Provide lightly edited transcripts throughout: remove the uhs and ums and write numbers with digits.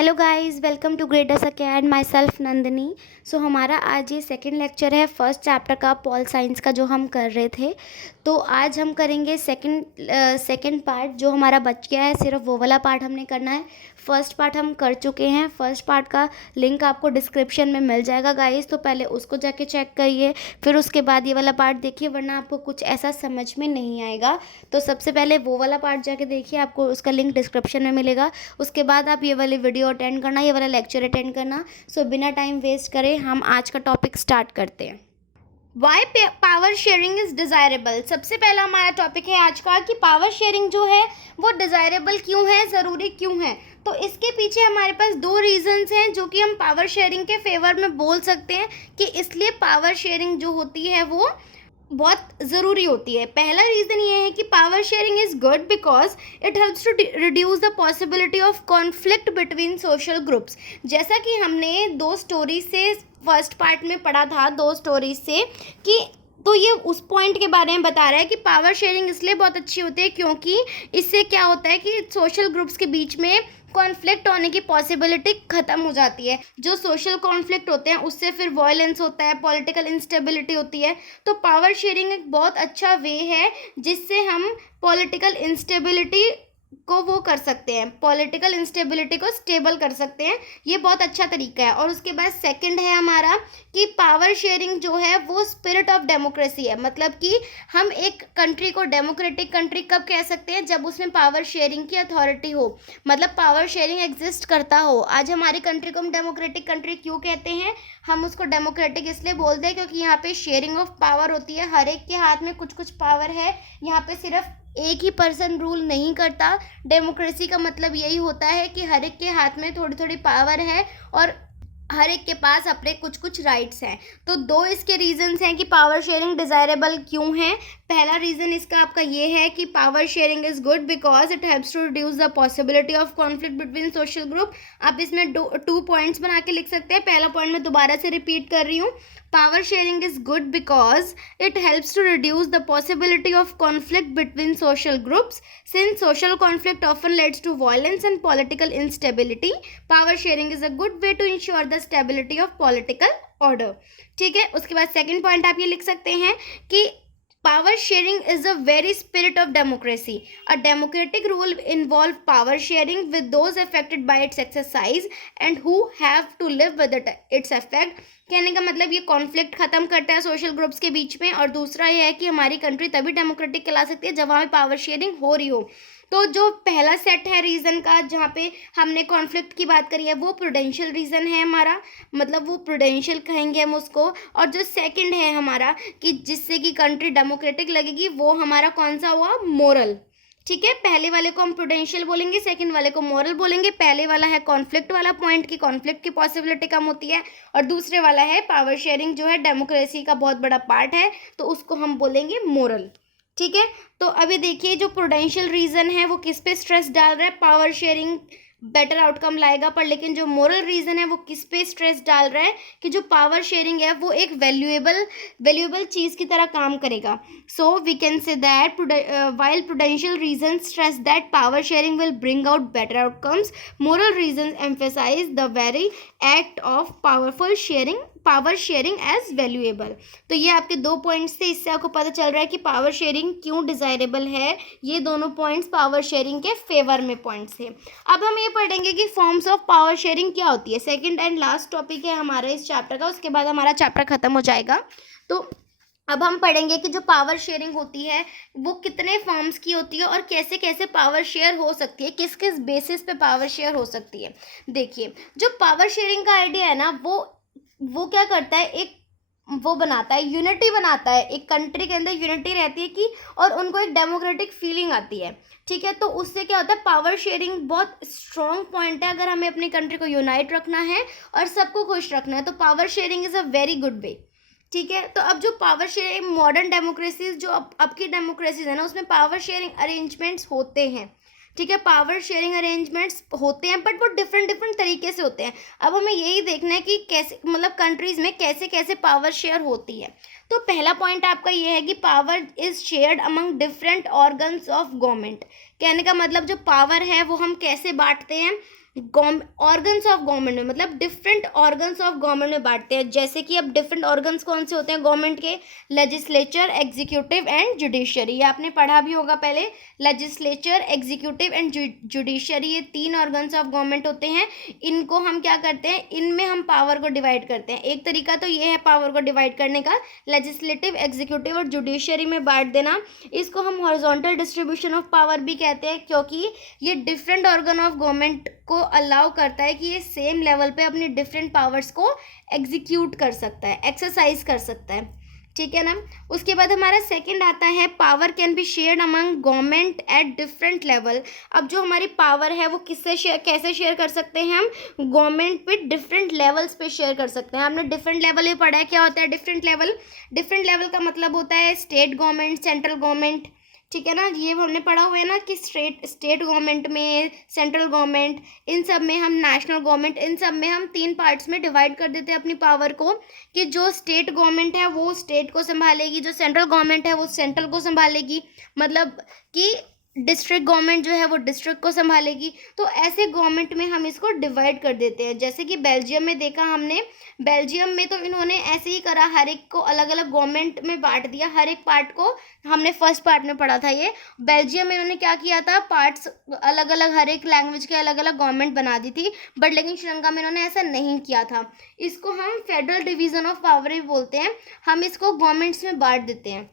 Hello guys, welcome to Greaters Acad. Myself Nandini. So हमारा आज ये सेकंड लेक्चर है फर्स्ट चैप्टर का, पॉल साइंस का, जो हम कर रहे थे। तो आज हम करेंगे सेकंड पार्ट। जो हमारा बच गया है सिर्फ वो वाला पार्ट हमने करना है। फर्स्ट पार्ट हम कर चुके हैं। फर्स्ट पार्ट का लिंक आपको डिस्क्रिप्शन में मिल जाएगा गाइस, तो पहले उसको जाके चेक करिए, फिर उसके बाद ये वाला पार्ट देखिए, वरना आपको कुछ ऐसा समझ में नहीं आएगा। तो सबसे पहले वो वाला पार्ट जाके देखिए, आपको उसका लिंक डिस्क्रिप्शन में मिलेगा। उसके बाद आप ये वाली वीडियो अटेंड करना, ये वाला लेक्चर अटेंड करना। सो बिना टाइम वेस्ट करे हम आज का टॉपिक स्टार्ट करते हैं। Why power sharing is desirable. सबसे पहला हमारा टॉपिक है आज का कि पावर शेयरिंग जो है वो डिज़ायरेबल क्यों है, ज़रूरी क्यों है। तो इसके पीछे हमारे पास दो रीजंस हैं जो कि हम पावर शेयरिंग के फेवर में बोल सकते हैं कि इसलिए पावर शेयरिंग जो होती है वो बहुत ज़रूरी होती है। पहला रीज़न ये है कि power sharing is good because it helps to reduce the possibility of conflict between social groups. जैसा कि हमने दो स्टोरी से फर्स्ट पार्ट में पढ़ा था, दो स्टोरी से, कि तो ये उस पॉइंट के बारे में बता रहा है कि पावर शेयरिंग इसलिए बहुत अच्छी होती है क्योंकि इससे क्या होता है कि सोशल ग्रुप्स के बीच में कॉन्फ्लिक्ट होने की पॉसिबिलिटी ख़त्म हो जाती है। जो सोशल कॉन्फ्लिक्ट होते हैं उससे फिर वायलेंस होता है, पॉलिटिकल इंस्टेबिलिटी होती है। तो पावर शेयरिंग एक बहुत अच्छा वे है जिससे हम पॉलिटिकल इंस्टेबिलिटी को वो कर सकते हैं, पॉलिटिकल इंस्टेबिलिटी को स्टेबल कर सकते हैं। ये बहुत अच्छा तरीका है। और उसके बाद सेकंड है हमारा कि पावर शेयरिंग जो है वो स्पिरिट ऑफ डेमोक्रेसी है। मतलब कि हम एक कंट्री को डेमोक्रेटिक कंट्री कब कह सकते हैं, जब उसमें पावर शेयरिंग की अथॉरिटी हो, मतलब पावर शेयरिंग एग्जिस्ट करता हो। आज हमारी कंट्री को हम डेमोक्रेटिक कंट्री क्यों कहते हैं, हम उसको डेमोक्रेटिक इसलिए बोलते हैं क्योंकि यहाँ पे शेयरिंग ऑफ पावर होती है, हर एक के हाथ में कुछ कुछ पावर है। यहाँ पे सिर्फ एक ही पर्सन रूल नहीं करता। डेमोक्रेसी का मतलब यही होता है कि हर एक के हाथ में थोड़ी थोड़ी पावर है और हर एक के पास अपने कुछ कुछ राइट्स हैं। तो दो इसके रीजंस हैं कि पावर शेयरिंग डिज़ायरेबल क्यों है। पहला रीज़न इसका आपका ये है कि power sharing is good because it helps to reduce the possibility of conflict between social group. आप इसमें टू पॉइंट्स बना के लिख सकते हैं। पहला पॉइंट मैं दोबारा से रिपीट कर रही हूँ। Power sharing is good because it helps to reduce the possibility of conflict between social groups since social conflict often leads to violence and political instability. Power sharing is a good way to ensure the stability of political order. ठीक है। उसके बाद second point आप ये लिख सकते हैं कि power sharing is the very spirit of democracy. A democratic rule involves power sharing with those affected by its exercise and who have to live with its effect. कहने का मतलब ये कॉन्फ्लिक्ट खत्म करता है सोशल ग्रुप्स के बीच में। और दूसरा ये है कि हमारी कंट्री तभी डेमोक्रेटिक कहला सकती है जब वहाँ पे पावर शेयरिंग हो रही हो। तो जो पहला सेट है रीज़न का जहाँ पे हमने कॉन्फ्लिक्ट की बात करी है वो प्रूडेंशियल रीज़न है हमारा, मतलब वो प्रूडेंशियल कहेंगे हम उसको। और जो सेकंड है हमारा कि जिससे कि कंट्री डेमोक्रेटिक लगेगी, वो हमारा कौन सा हुआ, मोरल। ठीक है। पहले वाले को हम प्रूडेंशियल बोलेंगे, सेकंड वाले को मोरल बोलेंगे। पहले वाला है कॉन्फ्लिक्ट वाला पॉइंट की कॉन्फ्लिक्ट की पॉसिबिलिटी कम होती है, और दूसरे वाला है पावर शेयरिंग जो है डेमोक्रेसी का बहुत बड़ा पार्ट है, तो उसको हम बोलेंगे मोरल। ठीक है। तो अभी देखिए जो प्रूडेंशियल रीज़न है वो किस पे स्ट्रेस डाल रहा है, पावर शेयरिंग बेटर आउटकम लाएगा, पर लेकिन जो मोरल रीज़न है वो किस पे स्ट्रेस डाल रहा है कि जो पावर शेयरिंग है वो एक वैल्यूएबल चीज़ की तरह काम करेगा। So we can say that while prudential reason stress that power sharing will bring out better outcomes, moral reason emphasize the very act of power sharing as valuable. तो ये आपके दो पॉइंट्स थे, इससे आपको पता चल रहा है कि पावर शेयरिंग क्यों डिज़ायरेबल है। ये दोनों पॉइंट्स पावर शेयरिंग के फेवर में पॉइंट्स थे। अब हम ये पढ़ेंगे कि फॉर्म्स ऑफ पावर शेयरिंग क्या होती है। सेकंड एंड लास्ट टॉपिक है हमारा इस चैप्टर का, उसके बाद हमारा चैप्टर खत्म हो जाएगा। तो अब हम पढ़ेंगे कि जो पावर शेयरिंग होती है वो कितने फॉर्म्स की होती है और कैसे कैसे पावर शेयर हो सकती है, किस किस बेसिस पे पावर शेयर हो सकती है। देखिए जो पावर शेयरिंग का आइडिया है ना, वो क्या करता है, एक वो बनाता है, यूनिटी बनाता है। एक कंट्री के अंदर यूनिटी रहती है कि और उनको एक डेमोक्रेटिक फीलिंग आती है। ठीक है। तो उससे क्या होता है, पावर शेयरिंग बहुत स्ट्रॉन्ग पॉइंट है अगर हमें अपनी कंट्री को यूनाइट रखना है और सबको खुश रखना है, तो power sharing is a very good way. ठीक है। तो अब जो पावर शेयरिंग मॉडर्न डेमोक्रेसीज जो अब की डेमोक्रेसीज है ना, उसमें पावर शेयरिंग अरेंजमेंट्स होते हैं। ठीक है। पावर शेयरिंग अरेंजमेंट्स होते हैं बट वो डिफरेंट तरीके से होते हैं। अब हमें यही देखना है कि कैसे, मतलब कंट्रीज़ में कैसे कैसे पावर शेयर होती है। तो पहला पॉइंट आपका ये है कि power is shared among different organs of government. कहने का मतलब जो पावर है वो हम कैसे बांटते हैं, ऑर्गन्स ऑफ गवर्नमेंट में, मतलब डिफरेंट ऑर्गन्स ऑफ गवर्नमेंट में बांटते हैं। जैसे कि अब डिफरेंट ऑर्गन्स कौन से होते हैं गवर्नमेंट के? Legislature, executive and judiciary. ये आपने पढ़ा भी होगा पहले। लेजिस्लेचर, एग्जीक्यूटिव एंड जुडिशरी, ये 3 ऑर्गन्स ऑफ गवर्नमेंट होते हैं। इनको हम क्या करते हैं, इनमें हम पावर को डिवाइड करते हैं। एक तरीका तो ये है पावर को डिवाइड करने का, लेजिस्लेटिव, एग्जीक्यूटिव और जुडिशरी में बांट देना। इसको हम हॉरिजॉन्टल डिस्ट्रीब्यूशन ऑफ पावर भी कहते हैं, क्योंकि ये डिफरेंट ऑर्गन ऑफ गवर्नमेंट को अलाउ करता है कि ये सेम लेवल पे अपनी डिफरेंट पावर्स को एग्जीक्यूट कर सकता है, एक्सरसाइज कर सकता है। ठीक है ना। उसके बाद हमारा सेकंड आता है power can be shared among government at different level. अब जो हमारी पावर है वो किससे शेयर, कैसे शेयर कर सकते हैं हम? गवर्नमेंट पे डिफरेंट लेवल्स पे शेयर कर सकते हैं। हमने डिफरेंट लेवल ये पढ़ा है, क्या होता है डिफरेंट लेवल? डिफरेंट लेवल का मतलब होता है स्टेट गवर्नमेंट, सेंट्रल गवर्नमेंट। ठीक है ना, ये हमने पढ़ा हुआ है ना कि स्टेट गवर्नमेंट में, सेंट्रल गवर्नमेंट, इन सब में हम, नेशनल गवर्नमेंट, इन सब में हम 3 पार्ट्स में डिवाइड कर देते हैं अपनी पावर को, कि जो स्टेट गवर्नमेंट है वो स्टेट को संभालेगी, जो सेंट्रल गवर्नमेंट है वो सेंट्रल को संभालेगी, मतलब कि डिस्ट्रिक्ट गवर्नमेंट जो है वो डिस्ट्रिक्ट को संभालेगी। तो ऐसे गवर्नमेंट में हम इसको डिवाइड कर देते हैं। जैसे कि बेल्जियम में देखा हमने, बेल्जियम में तो इन्होंने ऐसे ही करा, हर एक को अलग अलग गवर्नमेंट में बांट दिया, हर एक पार्ट को। हमने फर्स्ट पार्ट में पढ़ा था ये। बेल्जियम में इन्होंने क्या किया था, पार्ट्स अलग अलग, हर एक लैंग्वेज के अलग अलग गवर्नमेंट बना दी थी। बट लेकिन श्रीलंका में इन्होंने ऐसा नहीं किया था। इसको हम फेडरल डिवीजन ऑफ पावर भी बोलते हैं। हम इसको गवर्नमेंट्स में बांट देते हैं।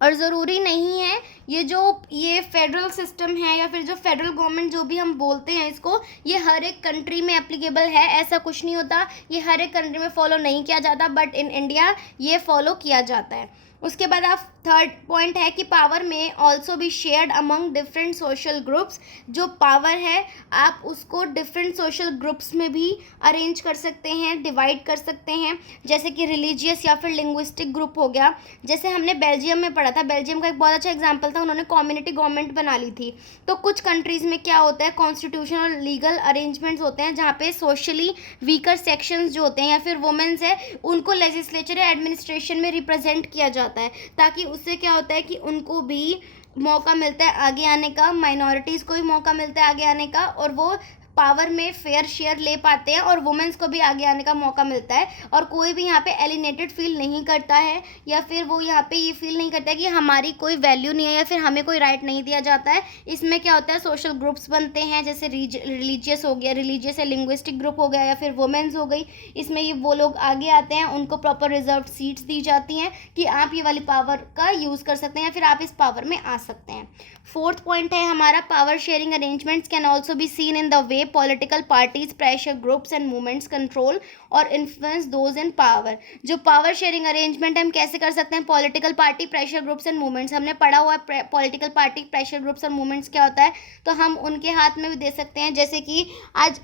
और ज़रूरी नहीं है ये फेडरल सिस्टम है या फिर जो फेडरल गवर्नमेंट जो भी हम बोलते हैं इसको, ये हर एक कंट्री में एप्लीकेबल है, ऐसा कुछ नहीं होता। ये हर एक कंट्री में फॉलो नहीं किया जाता, बट इन इंडिया ये फॉलो किया जाता है। उसके बाद आप थर्ड पॉइंट है कि पावर में also be shared among different social groups. जो पावर है आप उसको डिफरेंट सोशल ग्रुप्स में भी अरेंज कर सकते हैं, डिवाइड कर सकते हैं। जैसे कि रिलीजियस या फिर लिंग्विस्टिक ग्रुप हो गया। जैसे हमने बेल्जियम में पढ़ा था, बेल्जियम का एक बहुत अच्छा एग्जाम्पल था, उन्होंने कम्युनिटी गवर्नमेंट बना ली थी। तो कुछ कंट्रीज़ में क्या होता है, कॉन्स्टिट्यूशन और लीगल अरेंजमेंट्स होते हैं जहाँ पे सोशली वीकर सेक्शंस जो होते हैं या फिर वुमेन्स है, उनको लेजिस्लेचर या एडमिनिस्ट्रेशन में रिप्रेजेंट किया जाता है, ताकि उससे क्या होता है कि उनको भी मौका मिलता है आगे आने का, माइनॉरिटीज़ को भी मौका मिलता है आगे आने का, और वो पावर में फेयर शेयर ले पाते हैं, और वुमेन्स को भी आगे आने का मौका मिलता है। और कोई भी यहाँ पे एलिनेटेड फील नहीं करता है, या फिर वो यहाँ पे ये फील नहीं करता है कि हमारी कोई वैल्यू नहीं है या फिर हमें कोई राइट नहीं दिया जाता है। इसमें क्या होता है, सोशल ग्रुप्स बनते हैं, जैसे रिलीजियस हो गया, रिलीजियस या लिंग्विस्टिक ग्रुप हो गया, या फिर वुमेन्स हो गई। इसमें ये वो लोग आगे आते हैं, उनको प्रॉपर रिजर्व सीट्स दी जाती हैं कि आप ये वाली पावर का यूज़ कर सकते हैं या फिर आप इस पावर में आ सकते हैं। फोर्थ पॉइंट है हमारा, power sharing arrangements can also be seen in the way political parties, pressure groups and movements control और इन्फ्लुएंस दोज इन पावर। जो पावर शेयरिंग अरेंजमेंट हम कैसे कर सकते हैं, political party, pressure groups and movements, हमने पढ़ा हुआ है पॉलिटिकल पार्टी, प्रेशर ग्रुप्स और मूवमेंट्स क्या होता है, तो हम उनके हाथ में भी दे सकते हैं। जैसे कि आज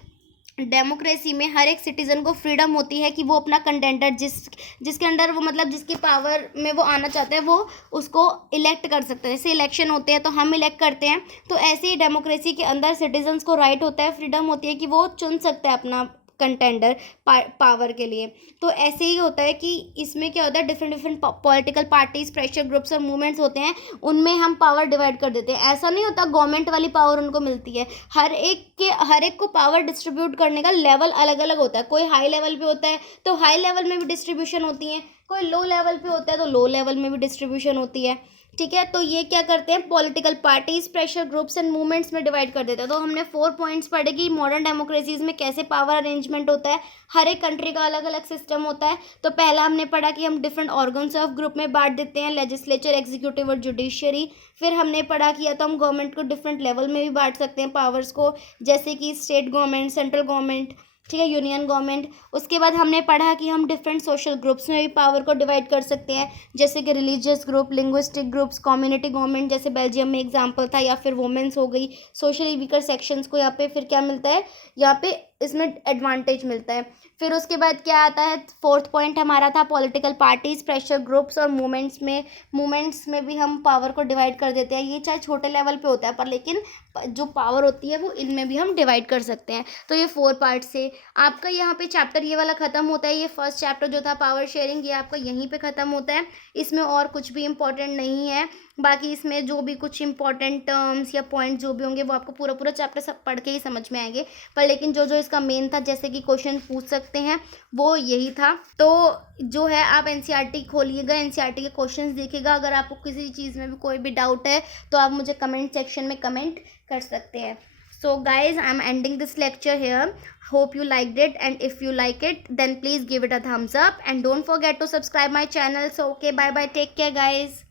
डेमोक्रेसी में हर एक सिटीज़न को फ्रीडम होती है कि वो अपना कंटेंडर जिसके अंडर वो, मतलब जिसके पावर में वो आना चाहते हैं, वो उसको इलेक्ट कर सकते हैं। जैसे इलेक्शन होते हैं तो हम इलेक्ट करते हैं, तो ऐसे ही डेमोक्रेसी के अंदर सिटीजन्स को राइट होता है, फ्रीडम होती है कि वो चुन सकते हैं अपना कंटेंडर पावर के लिए। तो ऐसे ही होता है कि इसमें क्या होता है, different political parties, pressure groups और मूवमेंट्स होते हैं, उनमें हम पावर डिवाइड कर देते हैं। ऐसा नहीं होता गवर्नमेंट वाली पावर उनको मिलती है, हर एक को पावर डिस्ट्रीब्यूट करने का लेवल अलग अलग होता है। कोई हाई लेवल पे होता है तो हाई लेवल में भी डिस्ट्रीब्यूशन होती है, कोई लो लेवल पे होता है तो लो लेवल में भी डिस्ट्रीब्यूशन होती है। ठीक है, तो ये क्या करते हैं, political parties, pressure groups and movements में डिवाइड कर देते हैं। तो हमने 4 पॉइंट्स पढ़े कि मॉडर्न डेमोक्रेसीज में कैसे पावर अरेंजमेंट होता है, हर एक कंट्री का अलग अलग सिस्टम होता है। तो पहला हमने पढ़ा कि हम डिफरेंट ऑर्गन्स ऑफ ग्रुप में बांट देते हैं, लेजिस्लेचर, एग्जीक्यूटिव और जुडिशरी। फिर हमने पढ़ा कि या तो हम गवर्नमेंट को डिफरेंट लेवल में भी बांट सकते हैं पावर्स को, जैसे कि स्टेट गवर्नमेंट, सेंट्रल गवर्नमेंट, ठीक है, यूनियन गवर्नमेंट। उसके बाद हमने पढ़ा कि हम डिफरेंट सोशल ग्रुप्स में भी पावर को डिवाइड कर सकते हैं, जैसे कि religious group, linguistic groups, community government, जैसे बेल्जियम में एग्जांपल था, या फिर वुमेन्स हो गई, सोशली वीकर सेक्शंस को यहाँ पे फिर क्या मिलता है, यहाँ पे इसमें एडवांटेज मिलता है। फिर उसके बाद क्या आता है, फोर्थ पॉइंट हमारा था पॉलिटिकल पार्टीज़, प्रेशर ग्रुप्स और मूवमेंट्स में भी हम पावर को डिवाइड कर देते हैं। ये चाहे छोटे लेवल पे होता है पर लेकिन जो पावर होती है वो इनमें भी हम डिवाइड कर सकते हैं। तो ये 4 पार्ट से आपका यहाँ पे चैप्टर ये वाला ख़त्म होता है। ये फर्स्ट चैप्टर जो था पावर शेयरिंग, ये आपका यहीं पे ख़त्म होता है। इसमें और कुछ भी इम्पोर्टेंट नहीं है। बाकी इसमें जो भी कुछ इंपॉर्टेंट टर्म्स या पॉइंट जो भी होंगे वो आपको पूरा चैप्टर सब पढ़ के ही समझ में आएंगे। पर लेकिन जो जो इसका मेन था, जैसे कि क्वेश्चन पूछ सकते हैं, वो यही था। तो जो है आप एनसीईआरटी खोलिएगा, एनसीईआरटी के क्वेश्चंस देखिएगा। अगर आपको किसी चीज़ में भी कोई भी डाउट है तो आप मुझे कमेंट सेक्शन में कमेंट कर सकते हैं। So guys, I'm ending this lecture here. Hope you liked it, and if you like it then please give it a thumbs up and don't forget to subscribe my channel. So okay, bye bye, take care guys.